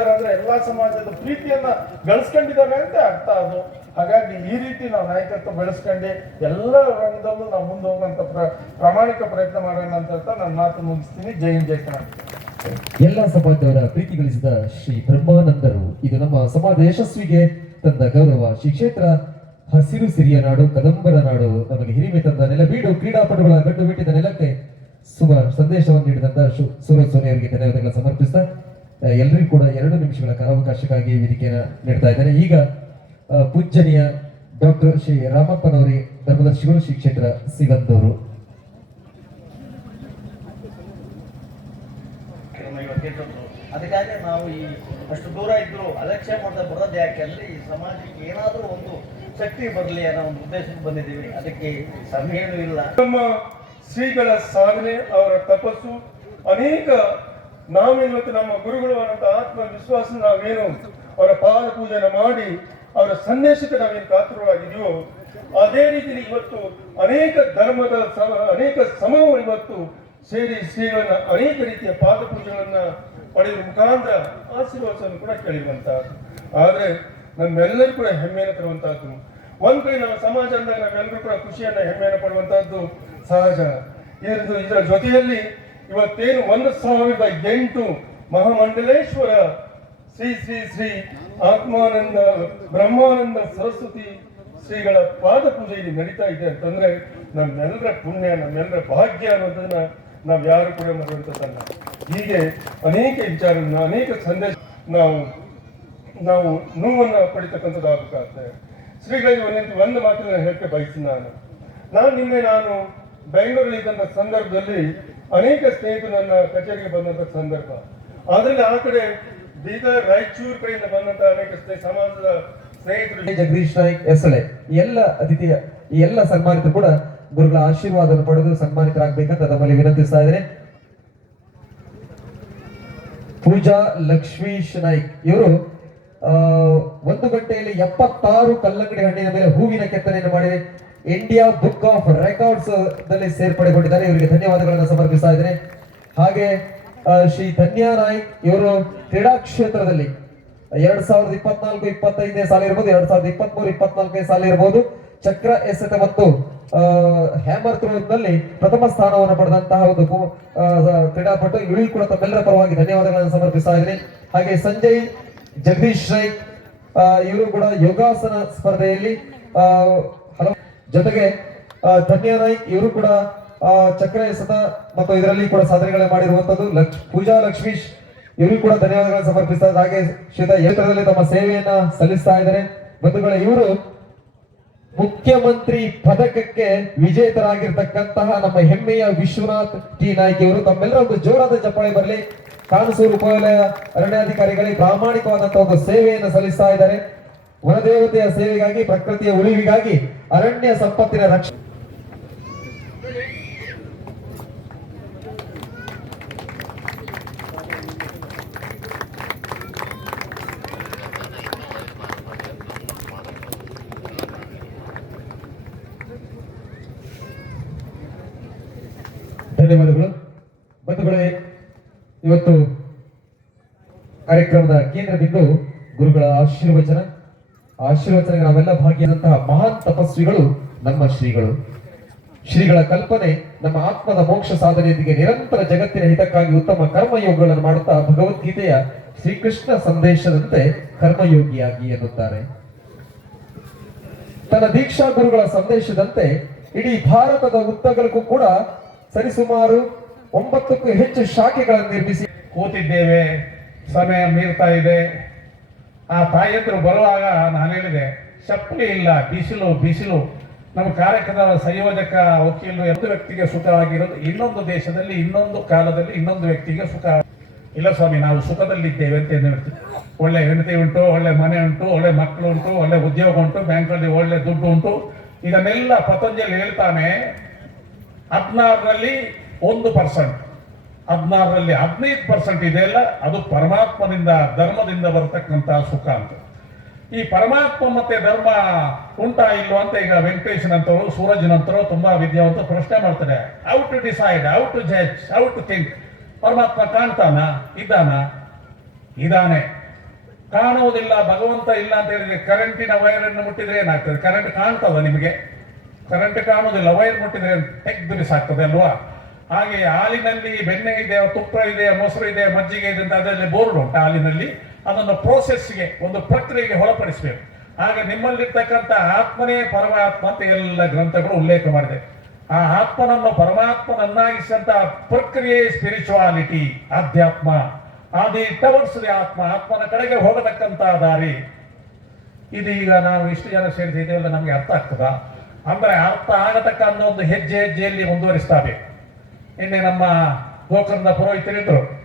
ಅಂದ್ರೆ ಎಲ್ಲಾ ಸಮಾಜದ ಪ್ರೀತಿಯನ್ನ ಗಳಿಸ್ಕೊಂಡಿದ್ದಾರೆ ಅಂತ ಅರ್ಥ ಅದು. ಹಾಗಾಗಿ ಈ ರೀತಿ ನಾವು ನಾಯಕತ್ವ ಬೆಳೆಸ್ಕೊಂಡು ಎಲ್ಲ ರಂಗದಲ್ಲೂ ನಾವು ಮುಂದೆ ಹೋಗುವಂತ ಪ್ರ- ಪ್ರಾಮಾಣಿಕ ಪ್ರಯತ್ನ ಮಾಡೋಣ ಅಂತ ಹೇಳ್ತಾ ನನ್ನ ಮಾತು ಮುಗಿಸ್ತೀನಿ. ಜೈ ಜೈ ಎಲ್ಲ ಸಮಾಜದವರ ಪ್ರೀತಿ ಗಳಿಸಿದ ಶ್ರೀ ಬ್ರಹ್ಮಾನಂದರು, ಇದು ನಮ್ಮ ಸಮಾಜ ಯಶಸ್ವಿಗೆ ತಂದ ಗೌರವ. ಶ್ರೀ ಕ್ಷೇತ್ರ ಹಸಿರು ಸಿರಿಯ ನಾಡು, ಕದಂಬರ ನಾಡು, ನಮಗೆ ಹಿರಿಮೆ ತಂದ ನೆಲ, ಬೀಡು ಕ್ರೀಡಾಪಟುಗಳ ಗಡ್ಡು ಬಿಟ್ಟಿದ ನೆಲಕ್ಕೆ ಶುಭ ಸಂದೇಶವನ್ನು ನೀಡಿದಂತ ಶು- ಸೂರಜ್ ಸೋನಿ ಅವರಿಗೆ ಸಮರ್ಪಿಸ್ತಾ ಆ, ಎಲ್ರಿಗೂ ಕೂಡ ಎರಡು ನಿಮಿಷಗಳ ಕಾಲಾವಕಾಶಕ್ಕಾಗಿ ವೇದಿಕೆಯನ್ನು ನೀಡ್ತಾ ಇದ್ದಾರೆ. ಈಗ ಪೂಜ್ಯನೀಯ ಡಾಕ್ಟರ್ ಶ್ರೀ ರಾಮಪ್ಪನವರಿ ಧರ್ಮದ ಶ್ರೀ ಕ್ಷೇತ್ರ ಸಿಗಂದೂರು. ಅದಕ್ಕಾಗಿ ನಾವು ಈ ಅಷ್ಟು ದೂರ ಇದ್ರು ಅಲಕ್ಷ್ಯ ಮಾಡ್ತಾ ಬರೋದು ಯಾಕೆ ಅಂದ್ರೆ ಈ ಸಮಾಜಕ್ಕೆ ಏನಾದರೂ ಒಂದು ಶಕ್ತಿ ಬರಲಿ ಅನ್ನೋ ಒಂದು ಉದ್ದೇಶಕ್ಕೆ ಬಂದಿದ್ದೀವಿ. ಅದಕ್ಕೆ ಸಮಯನೂ ಇಲ್ಲ. ನಮ್ಮ ಶ್ರೀಗಳ ಸಾಧನೆ ಅವರ ತಪಸ್ಸು ಅನೇಕ ನಾವಿವತ್ತು ನಮ್ಮ ಗುರುಗಳು ಅನ್ನೋ ಆತ್ಮವಿಶ್ವಾಸ ನಾವೇನು ಅವರ ಪಾದ ಪೂಜೆಯನ್ನು ಮಾಡಿ ಅವರ ಸಂದೇಶಕ್ಕೆ ನಾವೇನು ಕಾತುರವಾಗಿದೆಯೋ ಅದೇ ರೀತಿ ಇವತ್ತು ಅನೇಕ ಧರ್ಮದ ಅನೇಕ ಸಮೂಹ ಇವತ್ತು ಸೇರಿ ಶ್ರೀಗಳನ್ನ ಅನೇಕ ರೀತಿಯ ಪಾದ ಪೂಜೆಗಳನ್ನ ಪಡೆಯುವ ಮುಖಾಂತರ ಆಶೀರ್ವಾದವನ್ನು ಕೂಡ ಕೇಳಿರುವಂತಹದ್ದು ಆದರೆ ನಮ್ಮೆಲ್ಲರೂ ಕೂಡ ಹೆಮ್ಮೆಯನ್ನು ತರುವಂತಹದ್ದು ಒಂದ್ ಕಡೆ ನಮ್ಮ ಸಮಾಜ ಅಂದಾಗ ನಾವೆಲ್ಲರೂ ಕೂಡ ಖುಷಿಯನ್ನ, ಹೆಮ್ಮೆಯನ್ನು ಪಡುವಂತಹದ್ದು ಸಹಜ. ಇದು ಇದರ ಜೊತೆಯಲ್ಲಿ ಇವತ್ತೇನು ಒಂದು ಸಾವಿರದ ಎಂಟು ಮಹಾಮಂಡಲೇಶ್ವರ ಶ್ರೀ ಶ್ರೀ ಶ್ರೀ ಆತ್ಮಾನಂದ ಬ್ರಹ್ಮಾನಂದ ಸರಸ್ವತಿ ಶ್ರೀಗಳ ಪಾದ ಪೂಜೆ ಇಲ್ಲಿ ನಡೀತಾ ಇದೆ ಅಂತಂದ್ರೆ ನಮ್ಮೆಲ್ಲರ ಪುಣ್ಯ ನಮ್ಮೆಲ್ಲರ ಭಾಗ್ಯ ಅನ್ನೋದನ್ನ ನಾವು ಯಾರು ಕೂಡ ಮಾಡುವಂತದ್ದಲ್ಲ ಹೀಗೆ ಅನೇಕ ವಿಚಾರಗಳನ್ನ, ಅನೇಕ ಸಂದೇಶ ನಾವು ನಾವು ನೋವನ್ನು ಪಡಿತಕ್ಕಂಥದ್ದು ಆಗಬೇಕಾಗ್ತದೆ ಶ್ರೀಗಳಿಗೆ ಒಂದಿಂತ ಒಂದು ಮಾತ್ರ ಹೇಳಕ್ಕೆ ಬಯಸ್ತೀನಿ ನಾನು. ನಾನು ನಿನ್ನೆ ನಾನು ಬೆಂಗಳೂರಲ್ಲಿ ಇದ್ದಂಥ ಸಂದರ್ಭದಲ್ಲಿ ಅನೇಕ ಸ್ನೇಹಿತರು ನನ್ನ ಕಚೇರಿಗೆ ಬಂದಂಥ ಸಂದರ್ಭ. ಆದ್ರಿಂದ ಆ ಕಡೆ ಬೀದರ್, ರಾಯಚೂರು ಕಡೆಯಿಂದ ಬಂದಂತ ಅನೇಕ ಸಮಾಜದ ಸ್ನೇಹಿತರು ಜಗದೀಶ್ ನಾಯ್ಕ್ ಎಸಳೆ ಎಲ್ಲ ಅತಿಥಿಯ, ಈ ಎಲ್ಲ ಸನ್ಮಾನಿತರು ಕೂಡ ಗುರುಗಳ ಆಶೀರ್ವಾದ ಪಡೆದು ಸನ್ಮಾನಿತರಾಗಬೇಕಂತ ತಮ್ಮಲ್ಲಿ ವಿನಂತಿಸ್ತಾ ಇದ್ದೇನೆ. ಪೂಜಾ ಲಕ್ಷ್ಮೀಶ್ ನಾಯ್ಕ್ ಇವರು ಒಂದು ಗಂಟೆಯಲ್ಲಿ ಎಪ್ಪತ್ತಾರು ಕಲ್ಲಂಗಡಿ ಹಣ್ಣಿನ ಮೇಲೆ ಹೂವಿನ ಕೆತ್ತನೆಯನ್ನು ಮಾಡಿ ಇಂಡಿಯಾ ಬುಕ್ ಆಫ್ ರೆಕಾರ್ಡ್ಸ್ನಲ್ಲಿ ಸೇರ್ಪಡೆಗೊಂಡಿದ್ದಾರೆ. ಇವರಿಗೆ ಧನ್ಯವಾದಗಳನ್ನು ಸಮರ್ಪಿಸ್ತಾ ಇದ್ದೇನೆ. ಹಾಗೆ ಶ್ರೀ ಧನ್ಯಾ ರಾಯ್ ಇವರು ಕ್ರೀಡಾ ಕ್ಷೇತ್ರದಲ್ಲಿ ಎರಡ್ ಸಾವಿರದ ಇಪ್ಪತ್ನಾಲ್ಕು, ಇಪ್ಪತ್ತೈದನೇ ಸಾಲ ಇರ್ಬೋದು, ಎರಡ್ ಸಾವಿರದ ಇಪ್ಪತ್ಮೂರು, ಇಪ್ಪತ್ನಾಲ್ಕನೇ ಸಾಲ ಇರ್ಬೋದು. ಚಕ್ರ ಎಸೆತ ಮತ್ತು ಹ್ಯಾಮರ್ನಲ್ಲಿ ಪ್ರಥಮ ಸ್ಥಾನವನ್ನು ಪಡೆದಂತಹ ಒಂದು ಕ್ರೀಡಾಪಟು ಇಳಿ ಕೂಡ ತಮ್ಮೆಲ್ಲರ ಪರವಾಗಿ ಧನ್ಯವಾದಗಳನ್ನು ಸಮರ್ಪಿಸ್ತಾ ಇದ್ದೀನಿ. ಹಾಗೆ ಸಂಜಯ್, ಜಗದೀಶ್ ರೈ ಇವರು ಕೂಡ ಯೋಗಾಸನ ಸ್ಪರ್ಧೆಯಲ್ಲಿ ಜೊತೆಗೆ ಧನ್ಯ ರೈ, ಇವರು ಕೂಡ ಚಕ್ರ ಎಸೆತ ಮತ್ತು ಇದರಲ್ಲಿ ಕೂಡ ಸಾಧನೆಗಳನ್ನ ಮಾಡಿರುವಂತದ್ದು ಲಕ್ಷ್ ಪೂಜಾ ಲಕ್ಷ್ಮೀಶ್ ಇವರು ಕೂಡ ಧನ್ಯವಾದಗಳನ್ನು ಸಮರ್ಪಿಸ್ತಾರೆ ಹಾಗೆ ಶ್ರೀತ ಯಂತ್ರದಲ್ಲಿ ತಮ್ಮ ಸೇವೆಯನ್ನ ಸಲ್ಲಿಸ್ತಾ ಇದ್ದಾರೆ. ಬಂಧುಗಳ, ಇವರು ಮುಖ್ಯಮಂತ್ರಿ ಪದಕಕ್ಕೆ ವಿಜೇತರಾಗಿರ್ತಕ್ಕಂತಹ ನಮ್ಮ ಹೆಮ್ಮೆಯ ವಿಶ್ವನಾಥ್ ಟಿ. ನಾಯ್ಕಿ ಇವರು. ತಮ್ಮೆಲ್ಲರ ಒಂದು ಜೋರಾದ ಚಪ್ಪಾಳೆ ಬರಲಿ. ಕಾನಸೂರು ಉಪವಲಯ ಅರಣ್ಯಾಧಿಕಾರಿಗಳಿಗೆ ಪ್ರಾಮಾಣಿಕವಾದಂತಹ ಒಂದು ಸೇವೆಯನ್ನು ಸಲ್ಲಿಸ್ತಾ ಇದ್ದಾರೆ. ವನದೇವತೆಯ ಸೇವೆಗಾಗಿ, ಪ್ರಕೃತಿಯ ಉಳಿವಿಗಾಗಿ, ಅರಣ್ಯ ಸಂಪತ್ತಿನ ರಕ್ಷಣೆ ಧನ್ಯವಾದಗಳು. ಬಂಧುಗಳೇ ಇವತ್ತು ಕಾರ್ಯಕ್ರಮದ ಕೇಂದ್ರ ಬಿಂದು ಗುರುಗಳ ಆಶೀರ್ವಚನ. ಆಶೀರ್ವಚನ ನಾವೆಲ್ಲ ಭಾಗಿಯಾದಂತಹ ಮಹಾನ್ ತಪಸ್ವಿಗಳು ನಮ್ಮ ಶ್ರೀಗಳು. ಶ್ರೀಗಳ ಕಲ್ಪನೆ ನಮ್ಮ ಆತ್ಮದ ಮೋಕ್ಷ ಸಾಧನೆಯೊಂದಿಗೆ ನಿರಂತರ ಜಗತ್ತಿನ ಹಿತಕ್ಕಾಗಿ ಉತ್ತಮ ಕರ್ಮಯೋಗಗಳನ್ನು ಮಾಡುತ್ತಾ ಭಗವದ್ಗೀತೆಯ ಶ್ರೀಕೃಷ್ಣ ಸಂದೇಶದಂತೆ ಕರ್ಮಯೋಗಿಯಾಗಿ ಎನ್ನುತ್ತಾರೆ. ತನ್ನ ದೀಕ್ಷಾ ಗುರುಗಳ ಸಂದೇಶದಂತೆ ಇಡೀ ಭಾರತದ ಉದ್ದಗಲಕ್ಕೂ ಕೂಡ ಸರಿಸುಮಾರು ಒಂಬತ್ತಕ್ಕೂ ಹೆಚ್ಚು ಶಾಖೆಗಳನ್ನು ನಿರ್ಮಿಸಿ ಕೂತಿದ್ದೇವೆ. ಸಮಯ ಮೀರ್ತಾ ಇದೆ. ಆ ತಾಯಂದ್ರು ಬರುವಾಗ ನಾನು ಹೇಳಿದೆ, ಚಪ್ಪಲಿ ಇಲ್ಲ, ಬಿಸಿಲು ಬಿಸಿಲು. ನಮ್ಮ ಕಾರ್ಯಕ್ರಮದ ಸಂಯೋಜಕ ವಕೀಲರು ಒಂದು ವ್ಯಕ್ತಿಗೆ ಸುಖವಾಗಿರೋದು, ಇನ್ನೊಂದು ದೇಶದಲ್ಲಿ, ಇನ್ನೊಂದು ಕಾಲದಲ್ಲಿ ಇನ್ನೊಂದು ವ್ಯಕ್ತಿಗೆ ಸುಖ. ಇಲ್ಲ ಸ್ವಾಮಿ, ನಾವು ಸುಖದಲ್ಲಿದ್ದೇವೆ ಅಂತ ಏನು ಹೇಳ್ತೀವಿ ಒಳ್ಳೆ ಹೆಂಡತಿ ಉಂಟು, ಒಳ್ಳೆ ಮನೆ ಉಂಟು, ಒಳ್ಳೆ ಮಕ್ಕಳು ಉಂಟು, ಒಳ್ಳೆ ಉದ್ಯೋಗ ಉಂಟು ಬ್ಯಾಂಕಲ್ಲಿ ಒಳ್ಳೆ ದುಡ್ಡು ಉಂಟು. ಇದನ್ನೆಲ್ಲ ಪತಂಜಲಿ ಹೇಳ್ತಾನೆ ಹದಿನಾರರಲ್ಲಿ ಒಂದು ಪರ್ಸೆಂಟ್. ಹದಿನಾರರಲ್ಲಿ ಹದಿನೈದು ಪರ್ಸೆಂಟ್ ಇದೆಯಲ್ಲ ಅದು ಪರಮಾತ್ಮದಿಂದ ಧರ್ಮದಿಂದ ಬರತಕ್ಕಂತಹ ಸುಖ ಅಂತ. ಈ ಪರಮಾತ್ಮ ಮತ್ತೆ ಧರ್ಮ ಉಂಟಾ ಇಲ್ವಾ ಅಂತ ಈಗ ವೆಂಕಟೇಶನಂತವರು ಸೂರಜ್ನಂತರು ತುಂಬಾ ವಿದ್ಯಾವಂತ ಪ್ರಶ್ನೆ ಮಾಡ್ತಾರೆ. How to decide how to judge how to think ಪರಮಾತ್ಮ ಕಾಣ್ತಾನ? ಇದ್ದಾನ? ಇದಾನೆ ಕಾಣುವುದಿಲ್ಲ, ಭಗವಂತ ಇಲ್ಲ ಅಂತ ಹೇಳಿದ್ರೆ ಕರೆಂಟಿನ ವೈರನ್ನು ಮುಟ್ಟಿದ್ರೆ ಏನಾಗ್ತದೆ? ಕರೆಂಟ್ ಕಾಣ್ತದ ನಿಮಗೆ? ಕರೆಂಟ್ ಕಾಣುವುದಿಲ್ಲ ವೈರ್ ಮುಟ್ಟಿದ್ರೆ ತೆಗ್ದು ಬಿಸಾಗ್ತದೆ ಅಲ್ವಾ? ಹಾಗೆ ಹಾಲಿನಲ್ಲಿ ಬೆಣ್ಣೆ ಇದೆ, ತುಪ್ಪ ಇದೆ, ಮೊಸರು ಇದೆ, ಮಜ್ಜಿಗೆ ಇದೆ ಅಂತ ಅದರಲ್ಲಿ ಬೋರ್ಡ್ ಉಂಟು ಹಾಲಿನಲ್ಲಿ. ಅದನ್ನು ಪ್ರೋಸೆಸ್ಗೆ ಒಂದು ಪ್ರಕ್ರಿಯೆಗೆ ಒಳಪಡಿಸಬೇಕು. ಆಗ ನಿಮ್ಮಲ್ಲಿರ್ತಕ್ಕಂಥ ಆತ್ಮನೇ ಪರಮಾತ್ಮ ಅಂತ ಎಲ್ಲ ಗ್ರಂಥಗಳು ಉಲ್ಲೇಖ ಮಾಡಿದೆ. ಆ ಆತ್ಮನನ್ನು ಪರಮಾತ್ಮನನ್ನಾಗಿಸಿದಂತಹ ಪ್ರಕ್ರಿಯೆ ಸ್ಪಿರಿಚುವಾಲಿಟಿ ಆಧ್ಯಾತ್ಮ ಆದಿ ಟವರ್ಸ್ ದಿ ಆತ್ಮ, ಆತ್ಮನ ಕಡೆಗೆ ಹೋಗತಕ್ಕಂತ ದಾರಿ. ಇದೀಗ ನಾವು ಇಷ್ಟು ಜನ ಸೇರಿಸಿದ್ದೇವೆಲ್ಲ ನಮಗೆ ಅರ್ಥ ಆಗ್ತದಾ? ಅಂದ್ರೆ ಅರ್ಥ ಆಗತಕ್ಕ ಒಂದು ಹೆಜ್ಜೆ ಹೆಜ್ಜೆಯಲ್ಲಿ ಮುಂದುವರಿಸ್ತಾ ಬೇಕು ನಿನ್ನೆ ನಮ್ಮ ಗೋಕರ್ಣದ ಪುರೋಹಿತರಿದ್ರು